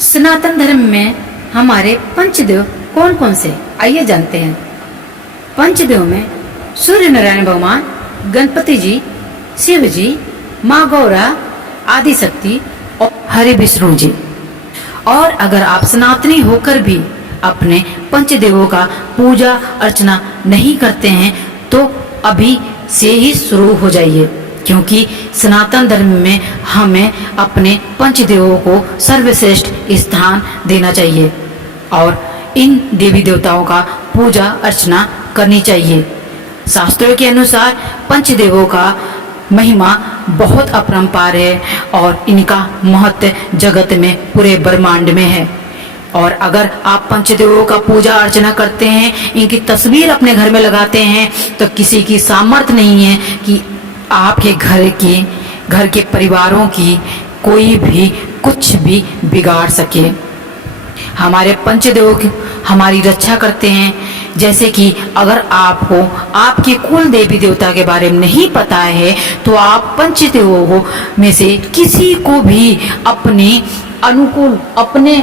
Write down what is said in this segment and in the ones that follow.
सनातन धर्म में हमारे पंचदेव कौन कौन से, आइए जानते हैं। पंचदेव में सूर्य नारायण भगवान, गणपति जी, शिव जी, माँ गौरा, आदि शक्ति और हरि विष्णु जी। और अगर आप सनातनी होकर भी अपने पंचदेवों का पूजा अर्चना नहीं करते हैं तो अभी से ही शुरू हो जाइए, क्योंकि सनातन धर्म में हमें अपने पंचदेवों को सर्वश्रेष्ठ स्थान देना चाहिए और इन देवी देवताओं का पूजा अर्चना करनी चाहिए। शास्त्रों के अनुसार पंचदेवों का महिमा बहुत अपरंपार है और इनका महत्व जगत में पूरे ब्रह्मांड में है। और अगर आप पंचदेवों का पूजा अर्चना करते हैं, इनकी तस्वीर अपने घर में लगाते हैं, तो किसी की सामर्थ्य नहीं है कि आपके घर के परिवारों की कोई भी कुछ भी बिगाड़ सके। हमारे पंचदेव हमारी रक्षा करते हैं। जैसे कि अगर आपको आपके कुल देवी देवता के बारे में नहीं पता है तो आप पंचदेवों में से किसी को भी अपने अनुकूल, अपने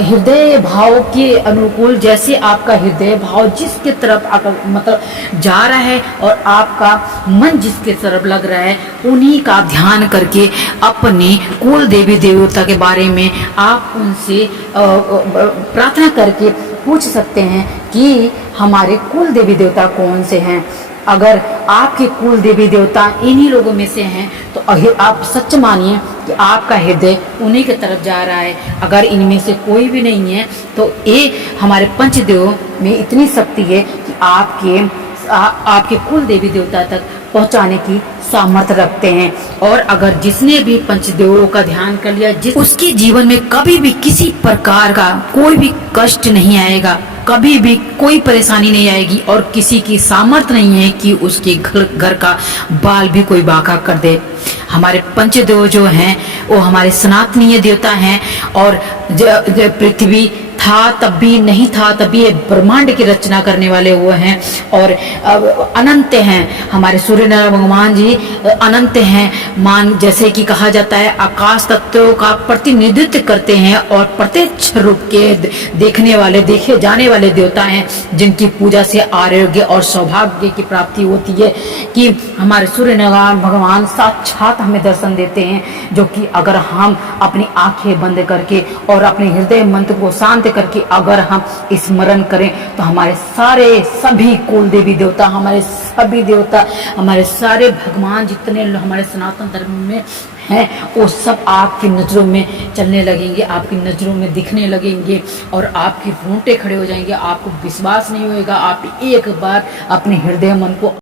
हृदय भाव के अनुकूल, जैसे आपका हृदय भाव जिसके तरफ मतलब जा रहा है और आपका मन जिसके तरफ लग रहा है, उन्हीं का ध्यान करके अपने कुल देवी देवता के बारे में आप उनसे प्रार्थना करके पूछ सकते हैं कि हमारे कुल देवी देवता कौन से हैं। अगर आपके कुल देवी देवता इन्हीं लोगों में से हैं तो आप सच मानिए कि आपका हृदय उन्हीं की तरफ जा रहा है। अगर इनमें से कोई भी नहीं है तो ये हमारे पंचदेवों में इतनी शक्ति है कि आपके कुल देवी देवता तक पहुंचाने की सामर्थ्य रखते हैं। और अगर जिसने भी पंचदेवों का ध्यान कर लिया, उसके जीवन में कभी भी किसी प्रकार का कोई भी कष्ट नहीं आएगा, कभी भी कोई परेशानी नहीं आएगी और किसी की सामर्थ्य नहीं है कि उसके घर का बाल भी कोई बांका कर दे। हमारे पंचदेव जो हैं वो हमारे सनातनीय देवता हैं और पृथ्वी था तब भी, नहीं था तब भी, ये ब्रह्मांड की रचना करने वाले वो हैं और अनंत हैं। हमारे सूर्य नारायण भगवान जी अनंत हैं। जैसे कि कहा जाता है आकाश तत्वों का प्रतिनिधित्व करते हैं और प्रत्यक्ष रूप के देखने वाले, देखे जाने वाले देवता हैं, जिनकी पूजा से आरोग्य और सौभाग्य की प्राप्ति होती है। कि हमारे सूर्य नारायण भगवान साक्षात हमें दर्शन देते हैं, जो कि अगर हम अपनी आंखें बंद करके और अपने हृदय मंत्र को शांत करके अगर हम स्मरण करें तो हमारे सारे सभी कुल देवी देवता, हमारे सभी देवता, हमारे सारे भगवान जितने हमारे सनातन धर्म में हैं, वो सब आपकी नज़रों में चलने लगेंगे, आपकी नज़रों में दिखने लगेंगे और आपके रोंगटे खड़े हो जाएंगे। आपको विश्वास नहीं होगा। आप एक बार अपने हृदय मन को